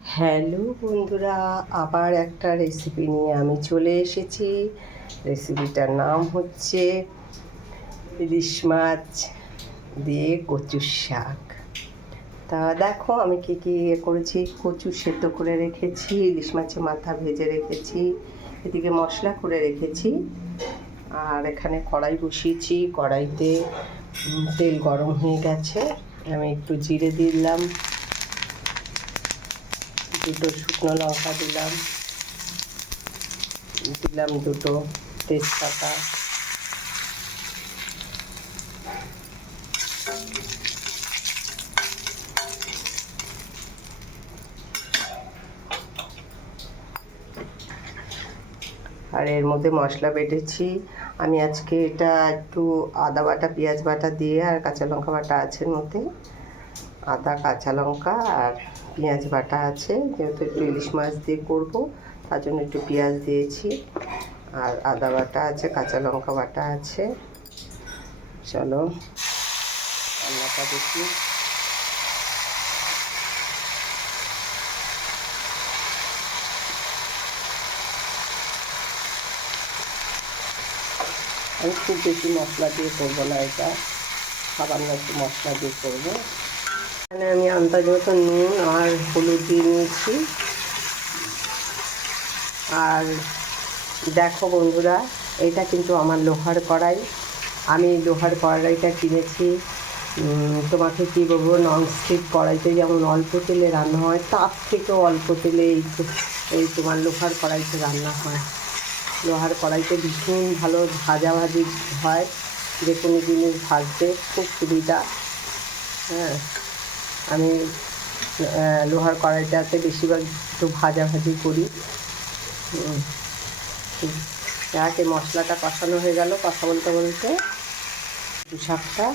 Hello বন্ধুরা, আবার একটা রেসিপি নিয়ে আমি চলে এসেছি। রেসিপিটার নাম হচ্ছে ইলিশ মাছ দিয়ে কচুর শাক। তা দেখো আমি কী কী করেছি। কচু সেদ্ধ করে রেখেছি, ইলিশ মাছের মাথা ভেজে রেখেছি, এদিকে মশলা করে রেখেছি। আর এখানে কড়াই বসিয়েছি, কড়াইতে তেল গরম হয়ে গেছে। আমি একটু জিরে দিলাম, দুটো শুকনো লঙ্কা দিলাম দুটো তেজপাতা, আর এর মধ্যে মশলা বেটেছি। আমি আজকে এটা একটু আদা বাটা, পেঁয়াজ বাটা দিয়ে আর কাঁচা লঙ্কা বাটা আছে এর মধ্যে। আদা, কাঁচা লঙ্কা আর পেঁয়াজ বাটা আছে, যেহেতু একটু ইলিশ মাছ দিয়ে করবো তার জন্য একটু পেঁয়াজ দিয়েছি। আর আদা বাটা আছে, কাঁচা লঙ্কা বাটা আছে। চলো রান্নাটা দেখি। আমি খুব বেশি মশলা দিয়ে করবো না, এটা সামান্য একটু মশলা দিয়ে করবো। এখানে আমি আন্দাজ মতো নুন আর হলুদ দিয়ে নিয়েছি। আর দেখো বন্ধুরা, এটা কিন্তু আমার লোহার কড়াই। আমি লোহার কড়াইটা কিনেছি। তোমাকে কী বলবো, ননস্টিক কড়াইতে যেমন অল্প তেলে রান্না হয়, তার থেকেও অল্প তেলে এই তোমার লোহার কড়াইতে রান্না হয়। লোহার কড়াইতে ভীষণ ভালো ভাজাভাজি হয়, যে কোনো জিনিস ভাজতে খুব সুবিধা। হ্যাঁ, আমি লোহার কড়াইটাতে বেশিরভাগ একটু ভাজাভাজি করি। যাকে মশলাটা কষানো হয়ে গেল, কথা বলতে বলতে শাকটা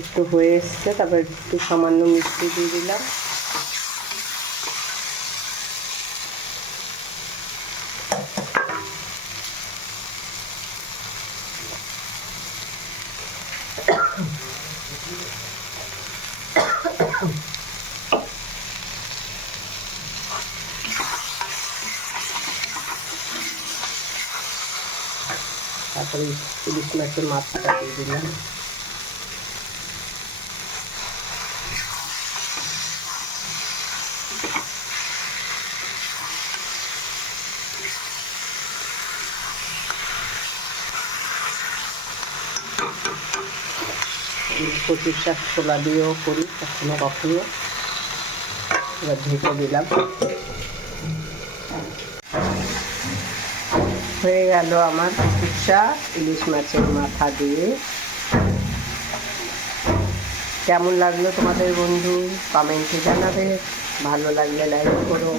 একটু হয়ে এসছে, তারপর একটু সামান্য মিষ্টি দিয়ে দিলাম। তারপরে ইলিশ মাছের মাথাটা দিয়ে দিলাম। কচুর শাক ছোলা দিয়েও করি কখনো কখনো। এবার ঢেকে দিলাম। হয়ে গেল আমার কচুর শাক ইলিশ মাছের মাথা দিয়ে। কেমন লাগলো তোমাদের বন্ধু, কমেন্টে জানাবে। ভালো লাগলে লাইক করো।